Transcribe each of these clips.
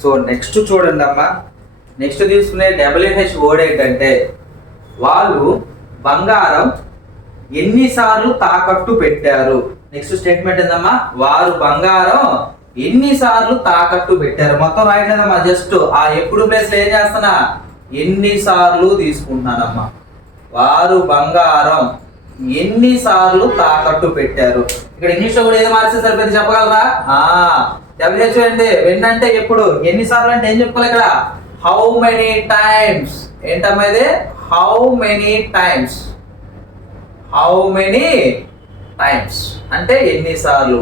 So next చూడండి అమ్మా, next తీసుకునే డబ్ల్యూహెచ్ వర్డ్ ఏంటంటే వాళ్ళు బంగారం ఎన్నిసార్లు తాకట్టు పెట్టారు. నెక్స్ట్ స్టేట్మెంట్ ఏందమ్మా, వారు బంగారం ఎన్నిసార్లు తాకట్టు పెట్టారు. మొత్తం రాయట్లేదమ్మా, జస్ట్ ఆ ఎప్పుడు ప్లేస్ ఏం చేస్తున్నా ఎన్నిసార్లు తీసుకుంటున్నానమ్మా. వారు బంగారం ఎన్నిసార్లు తాకట్టు పెట్టారు. ఇక్కడ ఇంగ్లీష్ లో కూడా ఏది మార్చి సరిపోయింది చెప్పగలరా? డబ్ల్యూహెచ్ అంటే వెన్ అంటే ఎప్పుడు, ఎన్నిసార్లు అంటే ఏం చెప్పుకోవాలి ఇక్కడ, హౌ మెనీ టైమ్స్. ఏంటమ్మా ఇది, how many times. How many times అంటే ఎన్నిసార్లు.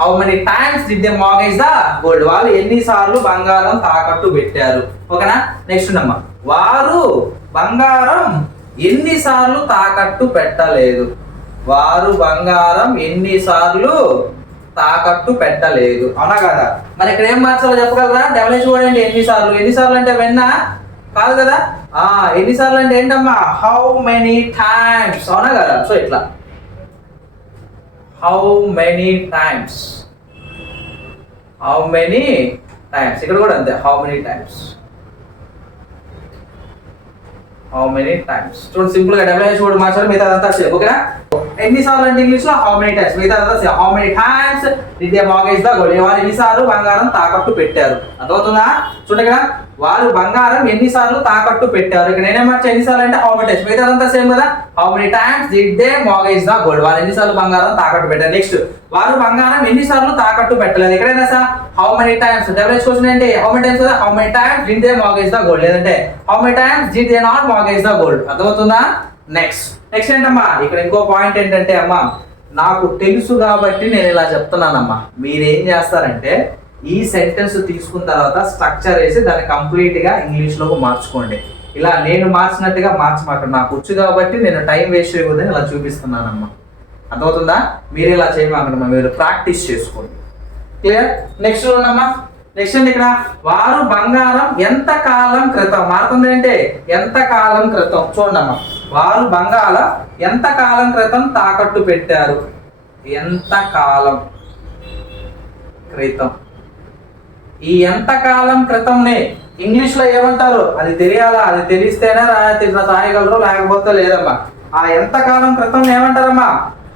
How many times did they mortgage the gold. వాళ్ళు ఎన్నిసార్లు బంగారం తాకట్టు పెట్టారు. ఓకేనా. నెక్స్ట్ అమ్మా, వారు బంగారం ఎన్నిసార్లు తాకట్టు పెట్టలేదు. వారు బంగారం ఎన్నిసార్లు తాకట్టు పెట్టలేదు. అవునా కదా. మరి ఇక్కడ ఏం మార్చాలో చెప్పగలరా? డబ్ల్యూహెచ్ వర్డ్ అంటే ఎన్నిసార్లు. ఎన్నిసార్లు అంటే వెన్నా కాదు కదా. ఎన్నిసార్లు అంటే ఏంటమ్మా, హౌ మెనీ టైమ్స్. అవునా కదా. సో ఇట్లా how many times, how many times. ఇక్కడ కూడా అంతే, how many times, how many times. చూడండి సింపుల్ గా డబ్ల్యూహెచ్ వర్డ్ మార్చాలి, మిగతా అంతా సేమ్. ఓకేనా. ఎన్నిసార్లు అంటే ఇంగ్లీష్ లో హౌ మెనీ టైమ్స్, మిగతా అంతా same. How many times did they mortgage the gold. వారు ఎన్నిసార్లు బంగారం తాకట్టు పెట్టారు. అర్థమవుతుందా? చూడండి కదా, వారు బంగారం ఎన్నిసార్లు తాకట్టు పెట్టారు. ఇక్కడ నేనేం మార్చా, ఎన్నిసార్లు అంటే హౌ మెనీ టైమ్స్, మిగతా అంతా సేమ్ కదా. How many times did they mortgage the gold. వారు ఎన్నిసార్లు బంగారం తాకట్టు పెట్టారు. నెక్స్ట్, వారు బంగారం ఎన్నిసార్లు తాకట్టు పెట్టలేదు. ఎక్కడైనా sir how many times. WH question ఏంటి, హౌ మెనీ టైమ్స్ కదా. How many times did they mortgage the gold, లేదంటే how many times did they not mortgage the gold. అర్థమవుతుందా? నెక్స్ట్ ఏంటమ్మా, ఇక్కడ ఇంకో పాయింట్ ఏంటంటే అమ్మా, నాకు తెలుసు కాబట్టి నేను ఇలా చెప్తున్నానమ్మా. మీరేం చేస్తారంటే ఈ సెంటెన్స్ తీసుకున్న తర్వాత స్ట్రక్చర్ వేసి దాన్ని కంప్లీట్ గా ఇంగ్లీష్ లోకి మార్చుకోండి. ఇలా నేను మార్చినట్టుగా మార్చమాకండి. నాకు వచ్చు కాబట్టి నేను టైం వేస్ట్ చేయకూడదని ఇలా చూపిస్తున్నానమ్మా. అర్థమవుతుందా? మీరు ఇలా చేయమాకండి, మీరు ప్రాక్టీస్ చేసుకోండి. క్లియర్. నెక్స్ట్ చూడమ్మా, నెక్స్ట్ ఏంటి ఇక్కడ, వారు బంగారం ఎంత కాలం క్రితం. మారుతుంది అంటే ఎంత కాలం క్రితం. చూడమ్మా, వారు బంగారం ఎంత కాలం క్రితం తాకట్టు పెట్టారు. ఎంత కాలం క్రితం. ఈ ఎంత కాలం క్రితంనే ఇంగ్లీష్ లో ఏమంటారు అది తెలియాలా. అది తెలిస్తేనే రాయగలరు, లేకపోతే లేదమ్మా. ఆ ఎంత కాలం క్రితం ఏమంటారమ్మా,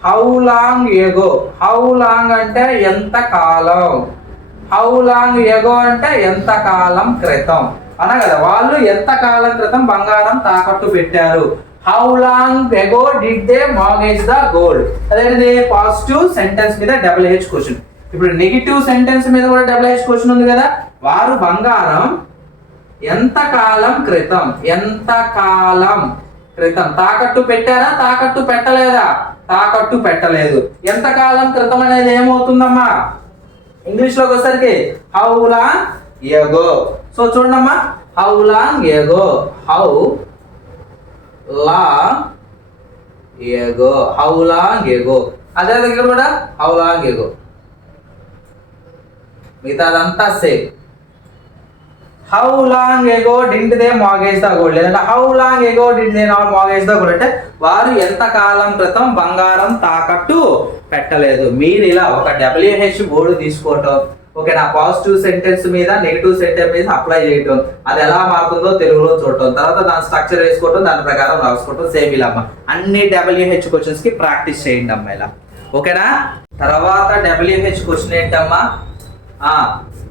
how long ago. How long అంటే ఎంత కాలం, హౌ లాంగ్ ఎగో అంటే ఎంత కాలం క్రితం అన్నా కదా. వాళ్ళు ఎంత కాలం క్రితం బంగారం తాకట్టు పెట్టారు. How long ago did they mortgage the gold. అదే పాజిటివ్ సెంటెన్స్ మీద డబ్ల్యూహెచ్ క్వశ్చన్. ఇప్పుడు నెగిటివ్ సెంటెన్స్ మీద కూడా డబ్ల్యూహెచ్ క్వశ్చన్ ఉంది కదా. వారు బంగారం ఎంత కాలం క్రితం, ఎంత కాలం క్రితం తాకట్టు పెట్టారా, తాకట్టు పెట్టలేదా. తాకట్టు పెట్టలేదు. ఎంత కాలం క్రితం అనేది ఏమవుతుందమ్మా ఇంగ్లీష్ లోకి వచ్చేసరికి హౌ లాంగ్ ఎగో. సో చూడమ్మా, how long ago, how long ago, how long ago. అదే దగ్గర కూడా హౌ లాంగ్ ఎగో, మిగతా అదంతా same. How long ago did they mortgage the gold, లేదంటే how long ago did they not mortgage the gold అంటే వారు ఎంత కాలం క్రితం బంగారం తాకట్టు పెట్టలేదు. మీరు ఇలా ఒక డబ్ల్యూహెచ్ వర్డ్ తీసుకోవటం, ఓకే నా పాజిటివ్ సెంటెన్స్ మీద నెగిటివ్ సెంటెన్స్ మీద అప్లై చేయటం, అది ఎలా మారుతుందో తెలుగులో చూడటం, తర్వాత దాని స్ట్రక్చర్ వేసుకోవటం, దాని ప్రకారం రాసుకోవటం. సేమ్ ఇలా అమ్మా అన్ని డబ్ల్యూహెచ్ క్వశ్చన్స్ కి ప్రాక్టీస్ చేయండి అమ్మా ఇలా. ఓకేనా. తర్వాత డబ్ల్యూహెచ్ క్వశ్చన్ ఏంటమ్మా,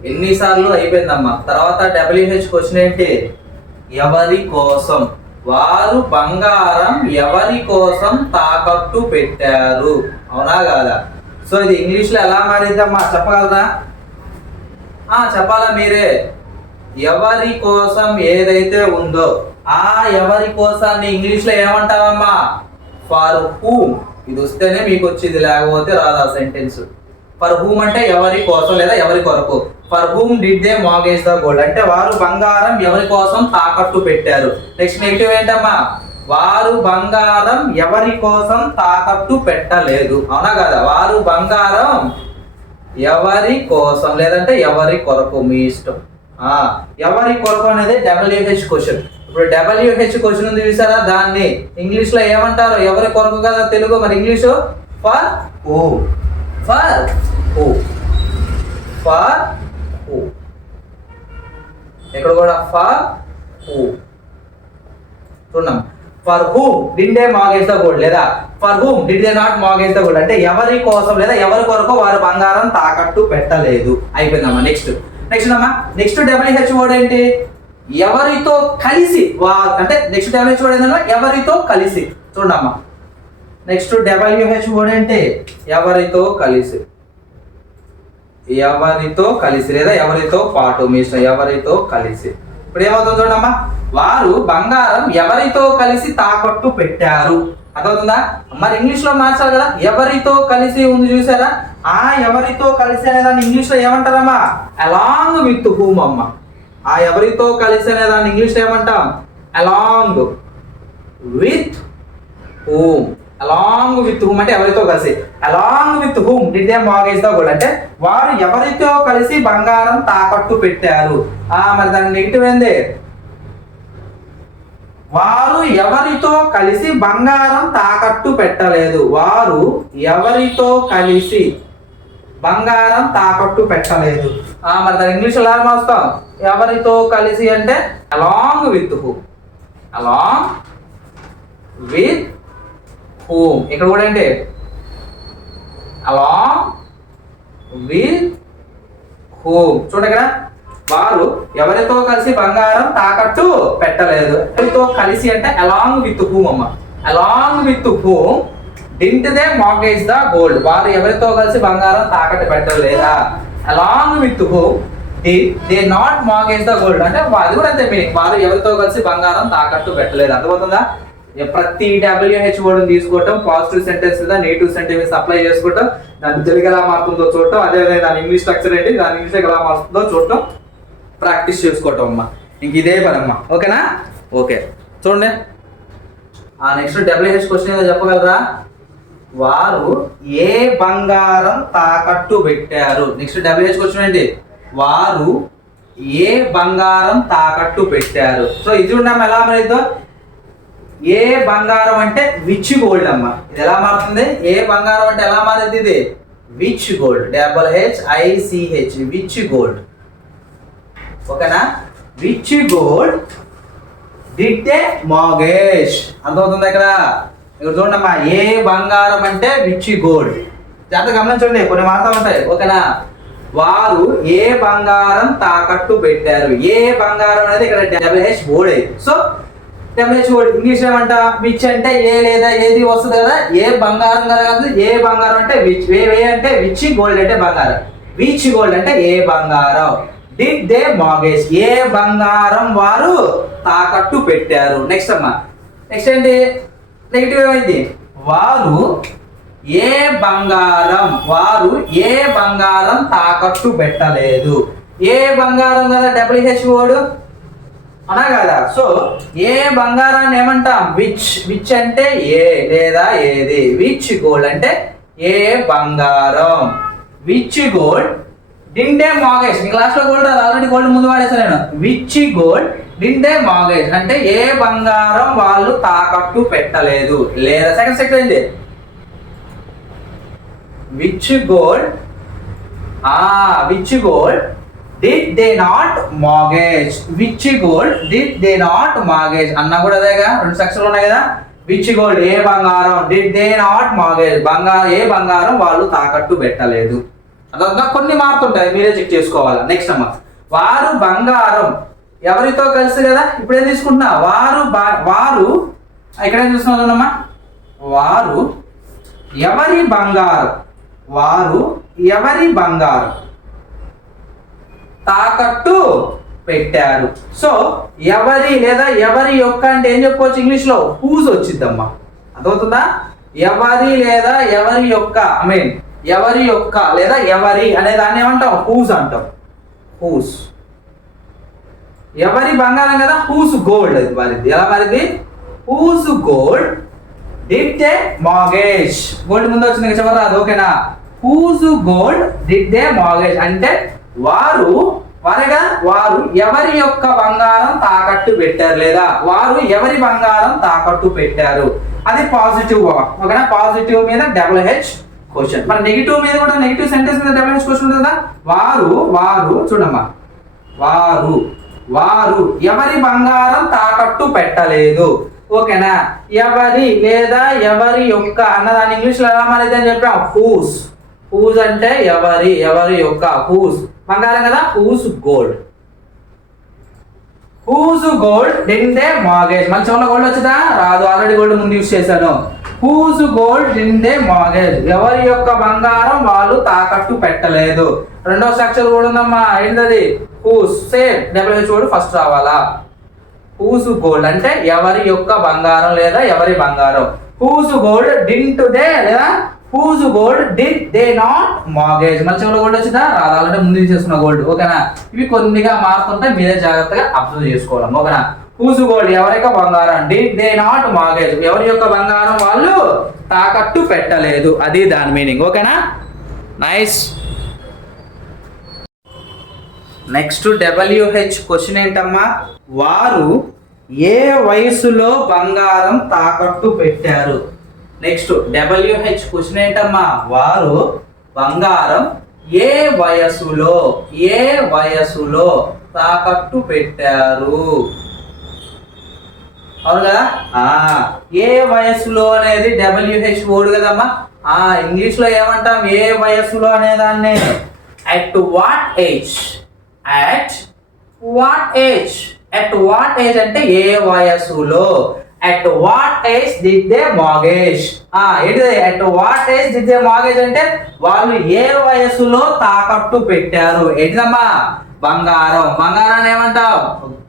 ఎన్నిసార్లు అయిపోయిందమ్మా. తర్వాత డబ్ల్యూహెచ్ క్వశ్చన్ ఏంటి, ఎవరి కోసం. వారు బంగారం ఎవరి కోసం తాకట్టు పెట్టారు. అవునా కాదా. సో ఇది ఇంగ్లీష్ లో ఎలా మారిందమ్మా చెప్పగలరా? చెప్పాలా మీరే. ఎవరి కోసం ఏదైతే ఉందో ఆ ఎవరి కోసాన్ని ఇంగ్లీష్ లో ఏమంటామమ్మా, ఫర్ హూమ్. ఇది వస్తేనే మీకు వచ్చింది, లేకపోతే రాదా సెంటెన్స్. ఫర్ హూమ్ అంటే ఎవరి కోసం లేదా ఎవరి కొరకు. For whom did they mortgage the gold అంటే వారు బంగారం ఎవరి కోసం తాకట్టు పెట్టారు. నెక్స్ట్ నెగిటివ్ ఏంటమ్మా, వారు బంగారం ఎవరి కోసం తాకట్టు పెట్టలేదు. అవునా కదా. వారు బంగారం ఎవరి కోసం లేదంటే ఎవరి కొరకు, మీ ఇష్టం. ఎవరి కొరకు అనేది డబ్ల్యూహెచ్ క్వశ్చన్. ఇప్పుడు డబ్ల్యూహెచ్ క్వశ్చన్ ఉంది చూసారా, దాన్ని ఇంగ్లీష్ లో ఏమంటారు, ఎవరి కొరకు కదా తెలుగు, మరి English for who. For who, for who. ఇక్కడ కూడా ఫర్ హూ చూడమ్మా. For whom did they mortgage the gold లేదా for whom did they not mortgage the gold అంటే ఎవరి కోసం లేదా ఎవరి కొరకు వారు బంగారం తాకట్టు పెట్టలేదు. అయిపోయిందమ్మా. నెక్స్ట్ అమ్మా నెక్స్ట్ డబ్ల్యూహెచ్ వర్డ్ ఏంటి? ఎవరితో కలిసి అంటే నెక్స్ట్ డబ్ల్యూహెచ్ వర్డ్ ఏంటన్నా ఎవరితో కలిసి. చూడమ్మా నెక్స్ట్ డబ్ల్యూహెచ్ వర్డ్ ఏంటి? ఎవరితో కలిసి, ఎవరితో కలిసి లేదా ఎవరితో పాటు, మీ ఇష్టం, ఎవరితో కలిసి. ఇప్పుడు ఏమవుతుంది చూడమ్మా, వారు బంగారం ఎవరితో కలిసి తాకట్టు పెట్టారు. అర్థమవుతుందా? మరి ఇంగ్లీష్ లో మార్చాలి కదా, ఎవరితో కలిసి ఉంది చూసారా, ఆ ఎవరితో కలిసి అనే దాన్ని ఇంగ్లీష్ లో ఏమంటారమ్మా? అలాంగ్ విత్ హూమ్ అమ్మ. ఆ ఎవరితో కలిసి అనే దాన్ని ఇంగ్లీష్ లో ఏమంటాం? Along with whom. Along with whom అంటే ఎవరితో కలిసి. Along with whom did they mortgage the gold అంటే వారు ఎవరితో కలిసి బంగారం తాకట్టు పెట్టారు. మరి దాని నెగిటివ్ ఏంది? వారు ఎవరితో కలిసి బంగారం తాకట్టు పెట్టలేదు. వారు ఎవరితో కలిసి బంగారం తాకట్టు పెట్టలేదు. మరి దాని ఇంగ్లీష్ ఎలా మారుస్తాం? ఎవరితో కలిసి అంటే along with whom. Along with whom. ఇక్కడ కూడా ఏంటి? Along with whom. చూడండి కదా, వారు ఎవరితో కలిసి బంగారం తాకట్టు పెట్టలేదు. ఎవరితో కలిసి అంటే అలాంగ్ విత్ హూమ్ అమ్మ. Along with whom did they mortgage the gold. వారు ఎవరితో కలిసి బంగారం తాకట్టు పెట్టలేదా? Along with whom did they not mortgage the gold అంటే అది కూడా అంతే మీనింగ్. వారు ఎవరితో కలిసి బంగారం తాకట్టు పెట్టలేదు. అర్థమవుతుందా? ప్రతి డబ్ల్యూహెచ్ వర్డ్ తీసుకోవటం, పాజిటివ్ సెంటెన్స్ లేదా నెగిటివ్ సెంటెన్స్ అప్లై చేసుకోవటం, దాని తెలుగు ఎలా మారుతుందో చూడటం, అదేవిధంగా దాని ఇంగ్లీష్ స్ట్రక్చర్ ఏంటి, దాని ఇంగ్లీష్ ఎలా మారుతుందో చూడటం, ప్రాక్టీస్ చేసుకోవటం అమ్మా. ఇంక ఇదే పనమ్మా. ఓకేనా? ఓకే చూడండి. నెక్స్ట్ డబ్ల్యూహెచ్ క్వశ్చన్ ఏదో చెప్పగలరా? వారు ఏ బంగారం తాకట్టు పెట్టారు. నెక్స్ట్ డబ్ల్యూహెచ్ క్వశ్చన్ ఏంటి? వారు ఏ బంగారం తాకట్టు పెట్టారు. సో ఇది చూడమ్మా ఎలా మారిద్దో. ఏ బంగారం అంటే విచ్ గోల్డ్ అమ్మా. ఇది ఎలా మారుతుంది? ఏ బంగారం అంటే ఎలా మారింది? ఇది which gold. HICH which gold. ఓకేనా? Which gold did they mortgage. అర్థమవుతుంది ఇక్కడ? ఇక్కడ చూడమ్మా, ఏ బంగారం అంటే విచ్ గోల్డ్. జాగ్రత్త గమనించండి, కొన్ని మారుతూ ఉంటాయి. ఓకేనా? వారు ఏ బంగారం తాకట్టు పెట్టారు. ఏ బంగారం అనేది ఇక్కడ డబ్ల్యూహెచ్ వర్డ్ అయింది. సో డబ్ల్యూహెచ్ వర్డ్ ఇంగ్లీష్ ఏమంట? విచ్ అంటే ఏ లేదా ఏది వస్తుంది కదా, ఏ బంగారం కదా కాదు. ఏ బంగారం అంటే విచ్. ఏ అంటే విచ్, గోల్డ్ అంటే బంగారం. విచ్ గోల్డ్ అంటే ఏ బంగారం. డిడ్ దే మార్గేజ్ ఏ బంగారం వారు తాకట్టు పెట్టారు. నెక్స్ట్ అమ్మా, నెక్స్ట్ ఏంటి? నెగిటివ్ ఏమైంది? వారు ఏ బంగారం తాకట్టు పెట్టలేదు. ఏ బంగారం కదా డబ్ల్యూహెచ్ వర్డ్, అనా కదా. సో ఏ బంగారాన్ని ఏమంటాం? విచ్ అంటే ఏ లేదా ఏది. విచ్ గోల్డ్ అంటే ఏ బంగారం. Which gold did they mortgage. Me class లో గోల్డ్ ఆల్రెడీ గోల్డ్ ముందు వాడేసాను నేను. Which gold did they mortgage అంటే ఏ బంగారం వాళ్ళు తాకట్టు పెట్టలేదు లేదా. సెకండ్ సెక్టర్ ఏంటి? Which gold did they not mortgage. Which gold did they not mortgage అన్నా కూడా అదేగా, రెండు సెక్షన్లు ఉన్నాయి కదా. విచ్ గోల్డ్ ఏ బంగారం, డిడ్ దే నాట్ మార్గేజ్ ఏ బంగారం వాళ్ళు తాకట్టు పెట్టలేదు. అదొక కొన్ని మారుతుంటాయి, మీరే చెక్ చేసుకోవాలి. నెక్స్ట్ అమ్మా, వారు బంగారం ఎవరితో కలిసి కదా. ఇప్పుడు ఏం తీసుకుంటున్నా? వారు ఇక్కడ ఏం చూస్తున్నారమ్మా? వారు ఎవరి బంగారం తాకట్టు పెట్టారు. సో ఎవరి లేదా ఎవరి యొక్క అంటే ఏం చెప్పవచ్చు ఇంగ్లీష్ లో? హూజ్ వచ్చిద్దమ్మా. అర్థమవుతుందా? ఎవరి లేదా ఎవరి యొక్క, ఎవరి యొక్క లేదా ఎవరి అనే దాన్ని ఏమంటాం? హూజ్ అంటాం. హూజ్ ఎవరి బంగారం కదా. హూజ్ గోల్డ్ అది మారింది. ఎలా మారింది? Whose gold did they mortgage. Gold ముందు వచ్చింది చివరి రాదు. ఓకేనా? Whose gold did they mortgage అంటే వారు ఎవరి యొక్క బంగారం తాకట్టు పెట్టారు లేదా వారు ఎవరి బంగారం తాకట్టు పెట్టారు. అది పాజిటివ్. ఓకేనా? పాజిటివ్ మీద డబ్ల్యూహెచ్ క్వశ్చన్. మరి నెగిటివ్ మీద కూడా నెగిటివ్ సెంటెన్స్ మీద డబ్ల్యూహెచ్ క్వశ్చన్ ఉంటుంది కదా. వారు చూడమ్మా, వారు ఎవరి బంగారం తాకట్టు పెట్టలేదు. ఓకేనా, ఎవరి లేదా ఎవరి యొక్క అన్నదాన్ని ఇంగ్లీష్ లో ఎలా మారేది అని చెప్పాం, హూస్. హూస్ అంటే ఎవరి, ఎవరి యొక్క. హూస్ బంగారం కదా, whose gold. Whose gold did they mortgage. మన చెవులో గోల్డ్ వచ్చిందా? రాదు, ఆల్రెడీ గోల్డ్ ముందు యూజ్ చేశాను. Whose gold did they mortgage. ఎవరి యొక్క బంగారం వాళ్ళు తాకట్టు పెట్టలేదు. రెండో స్ట్రక్చర్ కూడా ఉందమ్మా, ఏంటది? Whose. Same WH word first రావాలా. హూస్ గోల్డ్ అంటే ఎవరి యొక్క బంగారం లేదా ఎవరి బంగారం. హూస్ గోల్డ్ డిడ్ దే లేదా whose gold did they not mortgage. మన చెవులో గోల్డ్ వచ్చిందా? రాదు, ఆల్రెడీ ముందు యూజ్ చేసుకున్న గోల్డ్. ఓకేనా, ఇవి కొన్నిగా మారుతుంటే మీరే జాగ్రత్తగా అబ్జర్వ్ చేసుకోవాలి. ఓకేనా, హూస్ గోల్డ్ ఎవరి యొక్క బంగారం, డిడ్ దే నాట్ మార్గేజ్ ఎవరి యొక్క బంగారం వాళ్ళు తాకట్టు పెట్టలేదు, అది దాని మీనింగ్. ఓకేనా, నైస్. నెక్స్ట్ WH క్వశ్చన్ ఏంటమ్మా, వారు ఏ వయసులో బంగారం తాకట్టు పెట్టారు. నెక్స్ట్ WH క్వశ్చన్ ఏంటమ్మా, వారు బంగారం ఏ వయసులో తాకట్టు పెట్టారు. అవును కదా, ఏ వయసులో అనేది WH వర్డ్ కదమ్మా. ఇంగ్లీష్ లో ఏమంటాం, ఏ వయసులో అనే దాన్ని at what age. at what age అంటే ఏ వయసులో. at what age did they mortgage. ఏంటిది at what age did they mortgage అంటే వాళ్ళు ఏ వయసులో తాకట్టు పెట్టారు. ఏంటిదమ్మా, బంగారం. బంగారాన్ని ఏమంటాం,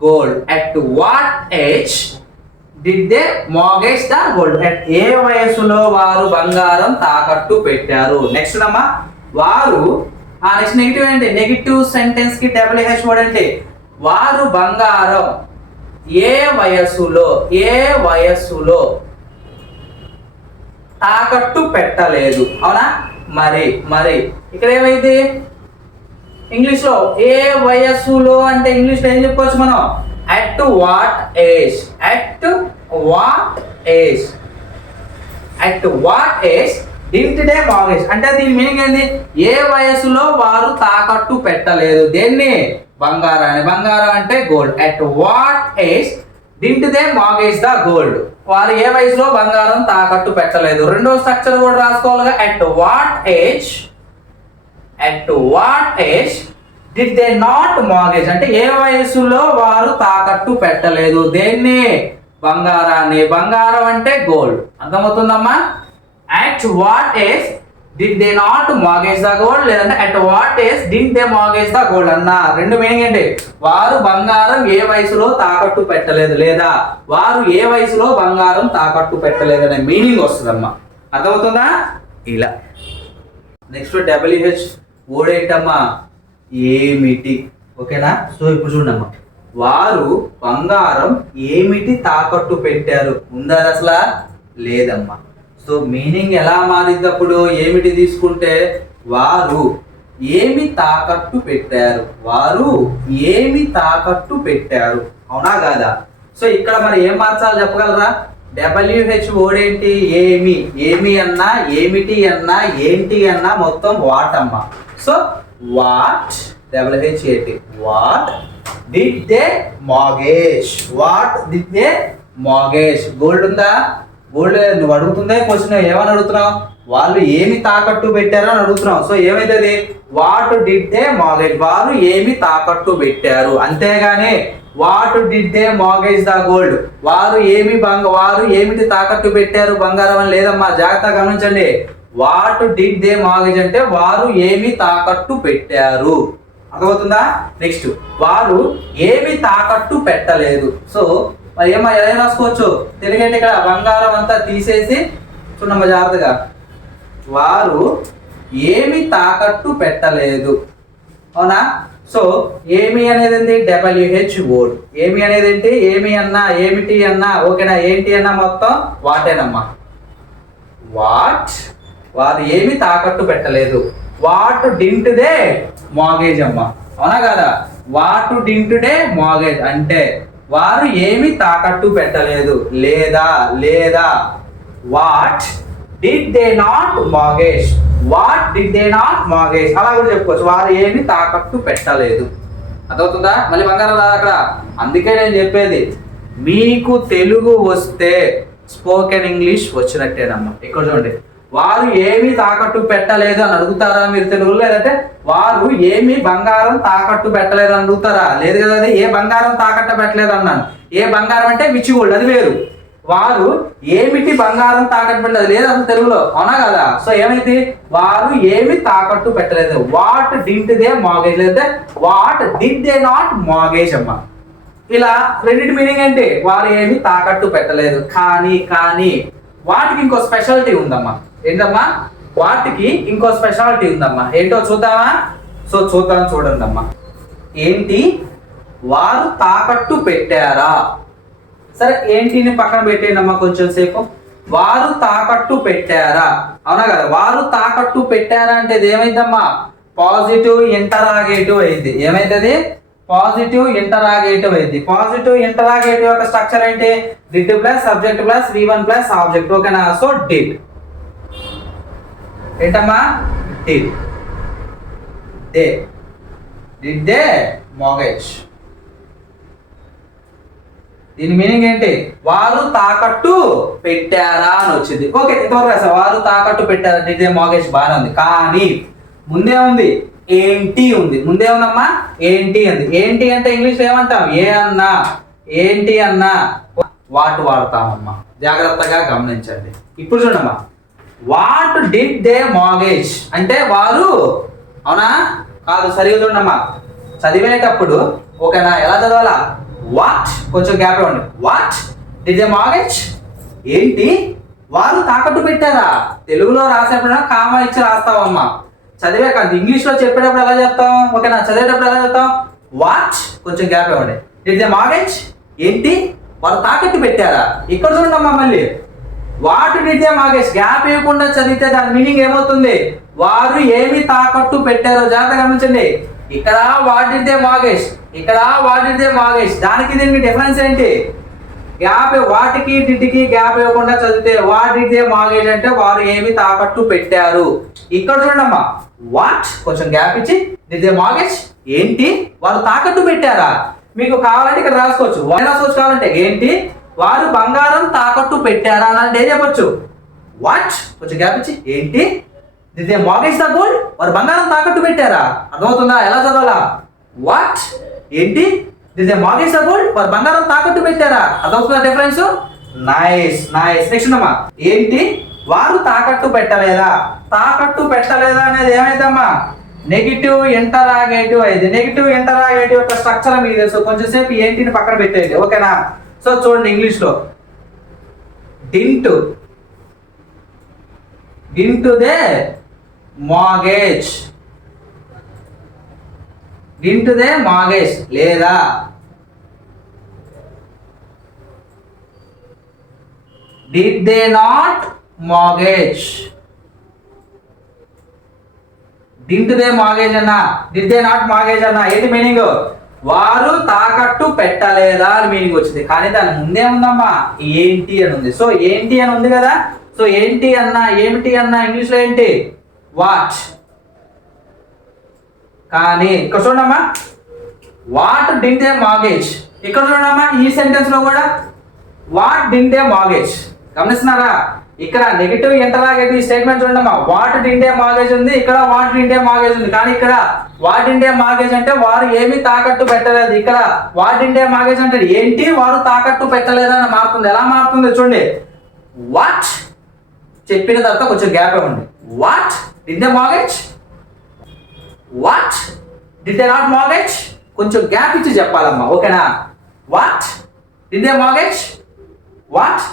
gold. at what age did they mortgage the gold. ఏ వయసులో వారు బంగారం తాకట్టు పెట్టారు. నెక్స్ట్ అమ్మా, వారు నెక్స్ట్ నెగిటివ్ ఏంటి, నెగిటివ్ సెంటెన్స్ కి WH వర్డ్ అంటే వారు బంగారం ఏ వయసులో తాకట్టు పెట్టలేదు. అవునా, మరి ఇక్కడ ఏమైంది, ఇంగ్లీష్ లో ఏ వయసులో అంటే ఇంగ్లీష్ లో ఏం చెప్పుకోవచ్చు మనం, at what age. at what age did they mortgage అంటే దీని మీనింగ్ ఏంది, ఏ వయసులో వారు తాకట్టు పెట్టలేదు. దేన్ని, బంగారాన్ని. బంగారం అంటే gold. at what age did they mortgage the gold. వారు ఏ వయసులో బంగారం తాకట్టు పెట్టలేదు. రెండో స్ట్రక్చర్ కూడా రాసుకోవాలిగా, at what age did they not mortgage అంటే ఏ వయసులో వారు తాకట్టు పెట్టలేదు. దేన్ని, బంగారాన్ని. బంగారం అంటే gold. అర్థమవుతుందమ్మా. at what age did they not mortgage the gold లేదంటే at what age did they mortgage the gold అన్న రెండు మీనింగ్ ఏంటి, వారు బంగారం ఏ వయసులో తాకట్టు పెట్టలేదు లేదా వారు ఏ వయసులో బంగారం తాకట్టు పెట్టలేదు అనే మీనింగ్ వస్తుందమ్మా. అర్థమవుతుందా? ఇలా. నెక్స్ట్ WH వర్డ్ ఏంటమ్మా, ఏమిటి. ఓకేనా, సో ఇప్పుడు చూడమ్మా, వారు బంగారం ఏమిటి తాకట్టు పెట్టారు. ఉందా అసలు? లేదమ్మా. సో మీనింగ్ ఎలా మారినప్పుడు ఏమిటి తీసుకుంటే, వారు ఏమి తాకట్టు పెట్టారు. అవునా కాదా? సో ఇక్కడ మరి ఏం మార్చాలి చెప్పగలరా? WH వర్డ్ ఏంటి, ఏమి అన్నా ఏమిటి అన్నా ఏంటి అన్నా మొత్తం వాట్ అమ్మా. సో వాట్ WH ఏంటి, what did they mortgage. Gold ఉందా? గోల్డ్ నువ్వు అడుగుతుందే క్వశ్చన్, ఏమని అడుగుతున్నావు, వాళ్ళు ఏమి తాకట్టు పెట్టారో అని అడుగుతున్నావు. సో ఏమైతుంది, వాట్ డిడ్ దే మార్గేజ్, వారు ఏమి తాకట్టు పెట్టారు. అంతేగాని what did they mortgage the gold, వారు ఏమిటి తాకట్టు పెట్టారు బంగారం అని లేదమ్మా. జాగ్రత్తగా గమనించండి. వాట్ డిడ్ దే మార్గేజ్ అంటే వారు ఏమి తాకట్టు పెట్టారు. అర్థమవుతుందా? నెక్స్ట్, వారు ఏమి తాకట్టు పెట్టలేదు. సో మరి ఎలా రాసుకోవచ్చు, తెలుగంటే ఇక్కడ బంగారం అంతా తీసేసి చూడమ్మ జాగ్రత్తగా, వారు ఏమి తాకట్టు పెట్టలేదు. అవునా? సో ఏమి అనేది ఏంటి, WH వర్డ్. ఏమి అనేది ఏంటి, ఏమి అన్నా ఏమిటి అన్నా ఓకేనా, ఏంటి అన్నా మొత్తం వాటేనమ్మా. వాట్, వారు ఏమి తాకట్టు పెట్టలేదు. వాట్ డింట్ దే మార్గేజ్ అమ్మా. అవునా కదా? వాట్ డింట్ దే మార్గేజ్ అంటే వారు ఏమి తాకట్టు పెట్టలేదు లేదా what did they not mortgage. అలా కూడా చెప్పుకోవచ్చు, వారు ఏమి తాకట్టు పెట్టలేదు. అర్థమవుతుందా? మళ్ళీ బంగారం రాదు అక్కడ. అందుకే నేను చెప్పేది మీకు తెలుగు వస్తే స్పోకెన్ ఇంగ్లీష్ వచ్చినట్టేనమ్మా. ఇక్కడ చూడండి, వారు ఏమీ తాకట్టు పెట్టలేదు అని అడుగుతారా మీరు తెలుగులో? లేదంటే వారు ఏమీ బంగారం తాకట్టు పెట్టలేదు అని అడుగుతారా? లేదు కదా. అది ఏ బంగారం తాకట్టు పెట్టలేదు అన్నాను. ఏ బంగారం అంటే విచ్ గోల్డ్, అది వేరు. వారు ఏమిటి బంగారం తాకట్టు పెట్టలేదు లేదు అసలు తెలుగులో, అవునా కదా? సో ఏమైంది, వారు ఏమి తాకట్టు పెట్టలేదు. వాట్ డిడ్ దే మార్గేజ్, లేదా what did they not mortgage అమ్మా. ఇలా రెండింటి మీనింగ్ ఏంటి? వారు ఏమి తాకట్టు పెట్టలేదు. కానీ వాటికి ఇంకో స్పెషాలిటీ ఉందమ్మా. ఏంటమ్మా? వాటికి ఇంకో స్పెషాలిటీ ఉందమ్మా. ఏంటో చూద్దామా? సో చూడండి అమ్మా. ఏంటి? వారు తాకట్టు పెట్టారా? సరే, ఏంటిని పక్కన పెట్టేయండమ్మా కొంచెం సేపు. వారు తాకట్టు పెట్టారా, అవునా కదా? వారు తాకట్టు పెట్టారా అంటే ఇది ఏమైందమ్మా? పాజిటివ్ ఇంటరాగేటివ్ అయింది. ఏమైతుంది? పాజిటివ్ ఇంటరాగేటివ్ అయింది. పాజిటివ్ ఇంటరాగేటివ్ యొక్క స్ట్రక్చర్ ఏంటి? Did plus subject plus V1 plus object. ఓకేనా? సో డిడ్ ఏంటమ్మా? Did they mortgage. దీని మీనింగ్ ఏంటి? వారు తాకట్టు పెట్టారా అని వచ్చింది. ఓకే, ఇంతవరకు రాసా. వారు తాకట్టు పెట్టారా, డిడ్ దే మార్గేజ్, బాగానే ఉంది. కానీ ముందే ఉంది ఏంటి ఉంది. ముందే ఉందమ్మా ఏంటి అంది. ఏంటి అంటే ఇంగ్లీష్లో ఏమంటాం? ఏ అన్నా, ఏంటి అన్నా వాట్ వాడతామమ్మా. జాగ్రత్తగా గమనించండి. ఇప్పుడు చూడమ్మా, వాట్ డిడ్ దే మార్గేజ్ అంటే వారు, అవునా కాదు? సరిగా చూడమ్మా, చదివేటప్పుడు ఓకేనా ఎలా చదవాలా? వాట్, కొంచెం గ్యాప్ ఇవ్వండి. వాట్ డిడ్ దే మార్గేజ్, ఏంటి వారు తాకట్టు పెట్టారా? తెలుగులో రాసేప్పుడు కామా ఇచ్చి రాస్తావమ్మా. చదివే కాదు, ఇంగ్లీష్లో చెప్పేటప్పుడు ఎలా చెప్తాం? ఓకేనా? చదివేటప్పుడు ఎలా చెప్తాం? వాట్, కొంచెం గ్యాప్ ఇవ్వండి. డిడ్ దే మార్గేజ్, ఏంటి వారు తాకట్టు పెట్టారా? ఇక్కడ చూడమ్మా, మళ్ళీ what did they mortgage, gap ఇవ్వకుండా చదివితే దాని మీనింగ్ ఏమవుతుంది? వారు ఏమి తాకట్టు పెట్టారో. జాగ్రత్తగా గమనించండి. ఇక్కడ వాట్ డిడ్ దే మార్గేజ్, ఇక్కడ వాట్ డిడ్ దే మార్గేజ్. దానికి దీనికి డిఫరెన్స్ ఏంటి? గ్యాప్, వాటికి డిడ్కి గ్యాప్ ఇవ్వకుండా చదివితే వాట్ డిడ్ దే మార్గేజ్ అంటే వారు ఏమి తాకట్టు పెట్టారు. ఇక్కడ చూడమ్మా, వాట్ కొంచెం గ్యాప్ ఇచ్చి డిడ్ దే మార్గేజ్, ఏంటి వారు తాకట్టు పెట్టారా. మీకు కావాలంటే ఇక్కడ రాసుకోవచ్చు. రాసుకోవచ్చు కావాలంటే ఏంటి వారు బంగారం తాకట్టు పెట్టారా అని ఏం చెప్పొచ్చు? వాట్ కొంచెం గ్యాప్ ఇచ్చి ఏంటి did they mortgage the gold, వారు బంగారం తాకట్టు పెట్టారా. అర్థమవుతుందా? ఎలా చదవాలా? వాట్ ఏంటి did they mortgage the gold, వారు బంగారం తాకట్టు పెట్టారా. అర్థమవుతుందా డిఫరెన్స్? నైస్. నెక్స్ట్ అమ్మా, ఏంటి వారు తాకట్టు పెట్టలేదా. తాకట్టు పెట్టలేదా అనేది ఏమైందమ్మా? నెగిటివ్ ఇంటరాగేటివ్ అయింది. నెగిటివ్ ఇంటరాగేటివ్ యొక్క స్ట్రక్చర్ మీకు తెలుసు. కొంచెం సేపు ఏంటిని పక్కన పెట్టేయండి, ఓకేనా? సో చూడండి, ఇంగ్లీష్లో didn't they mortgage, didn't they mortgage లేదా did they not mortgage, didn't they mortgage అన్నా did they not mortgage అన్నా ఏంటి మీనింగ్? వారు తాకట్టు పెట్టలేదా అని మీనింగ్ వచ్చింది. కానీ దాని ముందే ఉందమ్మా ఏంటి అని ఉంది. సో ఏంటి అని ఉంది కదా. సో ఏంటి అన్నా, ఏమిటి అన్నా ఇంగ్లీష్లో ఏంటి? వాట్. కానీ ఇక్కడ చూడమ్మా, వాట్ డిడ్ దే మార్గేజ్. ఇక్కడ చూడమ్మా, ఈ సెంటెన్స్ లో కూడా వాట్ డిడ్ దే మార్గేజ్. గమనిస్తున్నారా? ఇక్కడ నెగిటివ్ ఇంటరాగేటివ్ స్టేట్మెంట్ చూడమ్మా, వాట్ డిడ్ దే మార్గేజ్ ఉంది, ఇక్కడ వాట్ డిడ్ దే మార్గేజ్ ఉంది. కానీ ఇక్కడ వాట్ డిడ్ దే మార్గేజ్ అంటే వారు ఏమీ తాకట్టు పెట్టలేదు. ఇక్కడ వాట్ డిడ్ దే మార్గేజ్ అంటే ఏంటి వారు తాకట్టు పెట్టలేదు అని మారుతుంది. ఎలా మారుతుంది చూడండి. వాట్ చెప్పిన తర్వాత కొంచెం గ్యాప్ ఇవ్వండి. What did they mortgage, what did they not mortgage, కొంచెం గ్యాప్ ఇచ్చి చెప్పాలమ్మా, ఓకేనా? What did they mortgage, what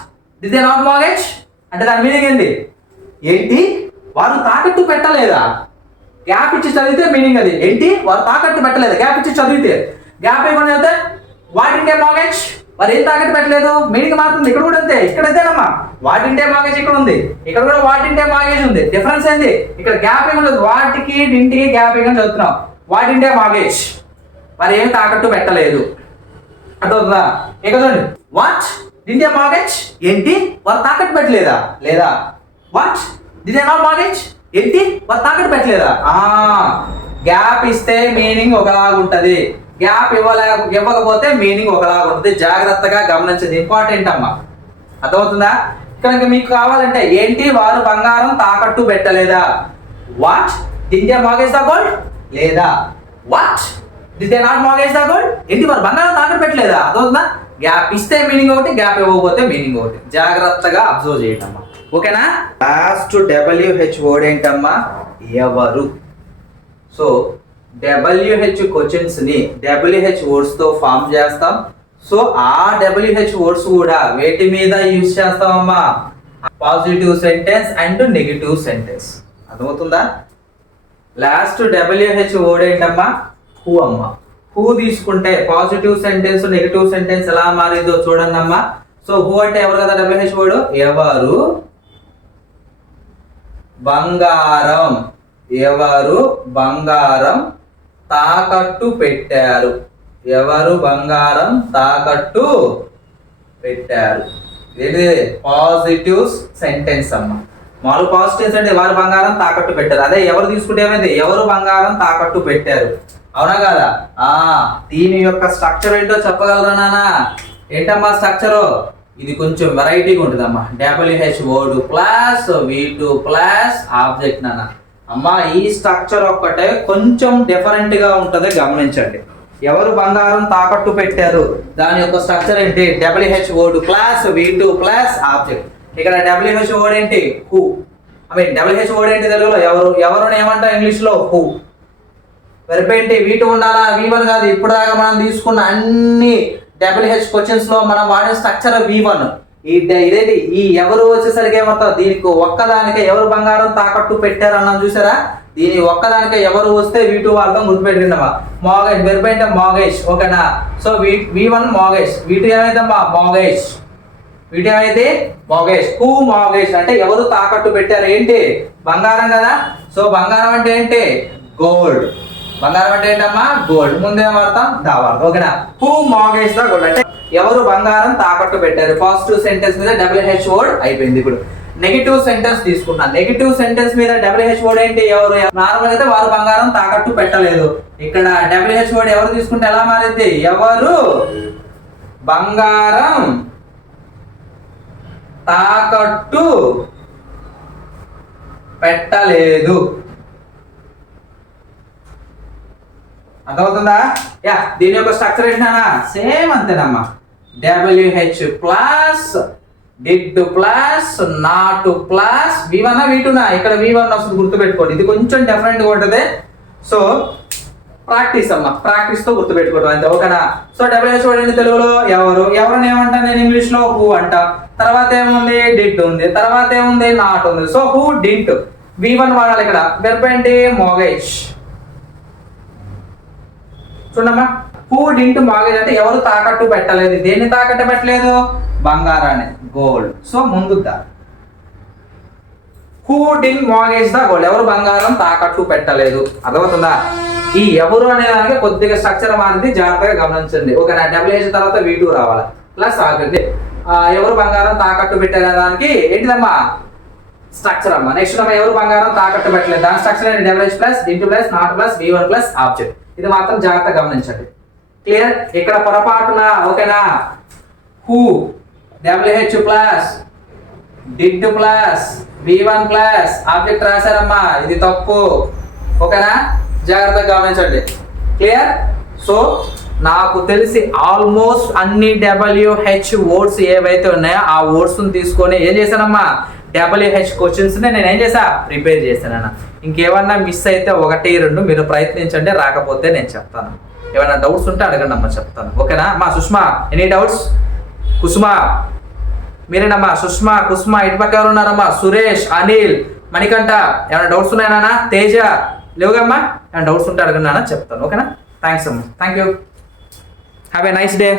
did they not mortgage అంటే దాని మీనింగ్ ఏంటి? ఏంటి వారు తాకట్టు పెట్టలేదా. గ్యాప్ ఇచ్చి చదివితే మీనింగ్ అది. ఏంటి వారు తాకట్టు పెట్టలేదా. గ్యాప్ ఇచ్చి చదివితే, గ్యాప్ ఇవ్వకుండా చదివితే వాట్ డిడ్ దే మార్గేజ్, వారు ఏం తాకట్టు పెట్టలేదు, మీనింగ్ మారుతుంది. ఇక్కడ కూడా అంతే. ఇక్కడ అంతేనమ్మా, వాట్ డిడ్ దే మార్గేజ్ ఇక్కడ ఉంది, ఇక్కడ కూడా వాట్ డిడ్ దే మార్గేజ్ ఉంది. డిఫరెన్స్ ఏంది? ఇక్కడ గ్యాప్ ఇవ్వలేదు, వాటికి డింటికి గ్యాప్ ఇవ్వని చదువుతున్నాం. వాట్ డిడ్ దే మార్గేజ్, వారు ఏం తాకట్టు పెట్టలేదు. అర్థమవుతుందా? ఇక చూడండి, వాట్ డిడ్ దే మార్గేజ్, ఏంటి వారు తాకట్టు పెట్టలేదా. లేదా what did they not mortgage, ఏంటి వారు తాకట్టు పెట్టలేదా. గ్యాప్ ఇస్తే మీనింగ్ ఒకలాగా ఉంటది, గ్యాప్ ఇవ్వకపోతే మీనింగ్ ఒకలాగా ఉంటుంది. జాగ్రత్తగా గమనించండి, ఇంపార్టెంట్ అమ్మా. అర్థమవుతుందా? ఇక్కడ మీకు కావాలంటే ఏంటి, వారు బంగారం తాకట్టు పెట్టలేదా? What did they mortgage the gold? లేదా what did they not mortgage the gold? ఏంటి వారు బంగారం తాకట్టు పెట్టలేదా? అర్థమవుతుందా? గ్యాప్ ఇస్తే మీనింగ్ ఒకటి, గ్యాప్ ఇవ్వకపోతే మీనింగ్ ఒకటి. జాగ్రత్తగా అబ్జర్వ్ చేయటమ్మా. ఓకేనా? లాస్ట్ WH వర్డ్ ఏంటమ్మా? ఎవరు. సో WH క్వశ్చన్స్ ని WH వర్డ్స్ తో ఫామ్ చేస్తాం. సో ఆ WH వర్డ్స్ కూడా వేటి మీద యూజ్ చేస్తామమ్మా? Positive sentence and negative sentence. అర్థమవుతుందా? లాస్ట్ WH వర్డ్ ఏంటమ్మా? హూ అమ్మా. హూ తీసుకుంటే పాజిటివ్ సెంటెన్స్ నెగిటివ్ సెంటెన్స్ ఎలా మారిందో చూడండి అమ్మా. సో హూ అంటే ఎవరు కదా WH వర్డ్? ఎవరు బంగారం, ఎవరు బంగారం తాకట్టు పెట్టారు, ఎవరు బంగారం తాకట్టు పెట్టారు. ఏంటి? పాజిటివ్ సెంటెన్స్ అమ్మా. మామూలు పాజిటివ్ అంటే వారు బంగారం తాకట్టు పెట్టారు. అదే ఎవరు తీసుకుంటే ఏమైంది? ఎవరు బంగారం తాకట్టు పెట్టారు. అవునా కాదా? దీని యొక్క స్ట్రక్చర్ ఏంటో చెప్పగలరా నాన్న? ఏంటమ్మా స్ట్రక్చరు? ఇది కొంచెం వెరైటీగా ఉంటుందమ్మా. WH word plus V2 plus object నాన్న. అమ్మా ఈ స్ట్రక్చర్ ఒక్కటే కొంచెం డిఫరెంట్ గా ఉంటది, గమనించండి. ఎవరు బంగారం తాకట్టు పెట్టారు, దాని యొక్క స్ట్రక్చర్ ఏంటి? WH word plus V2 plus object. ఇక్కడ WH వర్డ్ ఏంటి? హూ. WH వర్డ్ ఏంటి తెలుగులో? ఎవరు. ఎవరుని ఏమంటారు ఇంగ్లీష్ లో? హూ. వెర్బ్ ఏంటి? V2 ఉండాలా? V1 కాదు. ఇప్పుడు దాకా మనం తీసుకున్న అన్ని WH క్వశ్చన్స్ లో మనం వాడే స్ట్రక్చర్ V1. ఇదేంటి? ఈ ఎవరు వచ్చేసరికి ఏమవుతావు? దీనికి ఒక్కదానికే ఎవరు బంగారం తాకట్టు పెట్టారు అన్నాం చూసారా? దీని ఒక్కదానికే ఎవరు వస్తే V2 వాళ్ళతో గుర్తుపెట్టిందమ్మా. మార్గేజ్. వెర్బ్ అంటే మార్గేజ్. ఓకేనా? సో V1 మార్గేజ్, V2 ఏమైందమ్మా? మార్గేజ్. V2 ఏమైంది? మార్గేజ్. హూ మార్గేజ్ అంటే ఎవరు తాకట్టు పెట్టారు. ఏంటి? బంగారం కదా. సో బంగారం అంటే ఏంటి? గోల్డ్. బంగారం అంటే ఏంటమ్మా? గోల్డ్. ముందేం వాడతాం? దా వాడతాం. ఓకేనా? హూ మార్గేజ్ ద గోల్డ్ అంటే ఎవరు బంగారం తాకట్టు పెట్టారు. పాజిటివ్ సెంటెన్స్ మీద WH వర్డ్ అయిపోయింది. ఇప్పుడు నెగిటివ్ సెంటెన్స్ తీసుకున్నా. నెగిటివ్ సెంటెన్స్ మీద WH వర్డ్ ఏంటి? ఎవరు. నార్మల్ అయితే వారు బంగారం తాకట్టు పెట్టలేదు. ఇక్కడ WH వర్డ్ ఎవరు తీసుకుంటే ఎలా మారింది? ఎవరు బంగారం తాకట్టు పెట్టలేదు. అర్థమవుతుందా? యా. దీని యొక్క స్ట్రక్చర్ ఏంటన్నా? సేమ్ అంతేనమ్మా. WH plus did plus not plus V1 V2 ఇక్కడ V1 వస్తుంది, గుర్తుపెట్టుకోండి. ఇది కొంచెం డిఫరెంట్ గా ఉంటుంది. సో ప్రాక్టీస్ అమ్మా, ప్రాక్టీస్ తో గుర్తుపెట్టుకోవడం అంతే. ఓకేనా? సో WH వర్డ్ తెలుగులో ఎవరు. ఎవరిని ఏమంటా నేను ఇంగ్లీష్ లో? హూ అంట. తర్వాత ఏముంది? డిడ్ ఉంది. తర్వాత ఏముంది? నాట్ ఉంది. So who did. V1 వాడాలి ఇక్కడ. వెర్బ్ ఏంటి? మార్గేజ్. చూడమ్మా. హూ డింట్ మార్గేజ్ అంటే ఎవరు తాకట్టు పెట్టలేదు. దేన్ని తాకట్టు పెట్టలేదు? బంగారాన్ని, గోల్డ్. సో ముందు who didn't mortgage the gold, ఎవరు బంగారం తాకట్టు పెట్టలేదు. అర్థమవుతుందా? ఈ ఎవరు అనే దానికి కొద్దిగా స్ట్రక్చర్ మారింది, జాగ్రత్తగా గమనించండి. ఓకేనా? WH తర్వాత V2 రావాలి ప్లస్ ఆబ్జెక్ట్. ఎవరు బంగారం తాకట్టు పెట్టారు దానికి ఏంటిదమ్మా? స్ట్రక్చర్ అమ్మా. నెక్స్ట్ అమ్మా ఎవరు బంగారం తాకట్టు పెట్టలేదు, దాని స్ట్రక్చర్ ఏంటి? WH plus didn't plus not plus V1 plus object. ఇది మాత్రం జాగ్రత్తగా గమనించండి. క్లియర్? ఇక్కడ పొరపాటున ఓకేనా? Who WH plus did plus V1 plus object రాశారమ్మా. ఇది తప్పు. ఓకేనా? జాగ్రత్తగా గమనించండి. క్లియర్? సో నాకు తెలిసి ఆల్మోస్ట్ అన్ని WH వర్డ్స్ ఏవైతే ఉన్నాయో ఆ వర్డ్స్ తీసుకొని ఏం చేశానమ్మా? WH క్వశ్చన్స్ నేను ఏం చేసా? ప్రిపేర్ చేశానన్న. ఇంకేమన్నా మిస్ అయితే 1, 2 మీరు ప్రయత్నించండి, రాకపోతే నేను చెప్తాను. ఏమైనా డౌట్స్ ఉంటే అడగండి అమ్మా, చెప్తాను. ఓకేనా? మా సుష్మా ఎనీ డౌట్స్? కుసుమా మీరేనమ్మా. సుష్మా కుసుమా ఇటు పక్క ఎవరు ఉన్నారమ్మా? సురేష్, అనిల్, మణికంఠ ఏమైనా డౌట్స్ ఉన్నాయనా? తేజ లేవుగమ్మా. ఏమైనా డౌట్స్ ఉంటే అడగండి నాన్న, చెప్తాను. ఓకేనా? థ్యాంక్స్ అమ్మా. Thank you. Have a nice day.